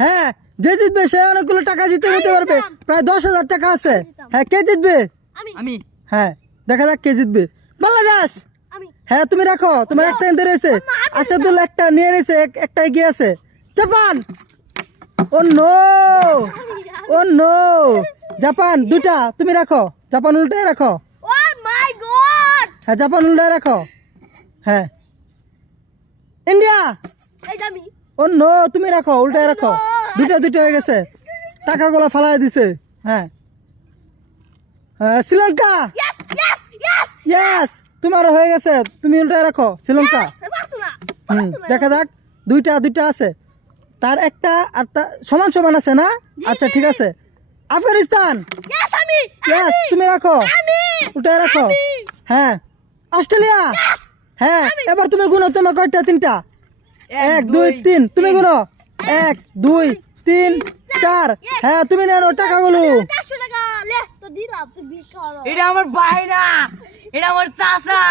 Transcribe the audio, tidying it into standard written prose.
হ্যাঁ, যে জিতবে সে অনেকগুলো টাকা জিতে নিতে পারবে, প্রায় 10,000 টাকা আছে। হ্যাঁ, কে জিতবে? আমি। হ্যাঁ, দেখা যাক কে জিতবে। বাংলাদেশ। হ্যাঁ, তুমি রাখো, তোমার 1 সেকেন্ড রয়েছে। আসাদুল একটা নিয়ে নিছে, একটা এগিয়ে আছে। জাপান। ও নো, ও নো, জাপান 2টা, তুমি রাখো, জাপান উল্টায় রাখো। Oh my god! হ্যাঁ, জাপান উল্টায় রাখো। হ্যাঁ, ইন্ডিয়া। এই যে আমি। ও নো, তুমি রাখো, উল্টায় রাখো। 2টা হয়ে গেছে, টাকাগুলো ফালাই দিছে। হ্যাঁ, Sri Lanka. Yes, yes, yes! Yes, তোমার হয়ে গেছে, তুমি উল্টায় রাখো, শ্রীলঙ্কা। পারতো না। দেখা যাক, 2টা আছে, তার একটা আর সমান সমান আছে না? আচ্ছা, ঠিক আছে। আফগানিস্তান। Yes, আমি। ইয়েস, তুমি রাখো, আমি। উল্টায় রাখো। হ্যাঁ, অস্ট্রেলিয়া। হ্যাঁ, এবার তুমি গুনো, তোমার কয়টা? 3টা। 1 2 3, তুমি গুনো। 1 2 3 4। হ্যাঁ, তুমি নেও টাকাগুলো। 400 টাকা লে তো দিলাম, তুই বিল করো। এটা আমার ভাই না, এটা আমার চাচা।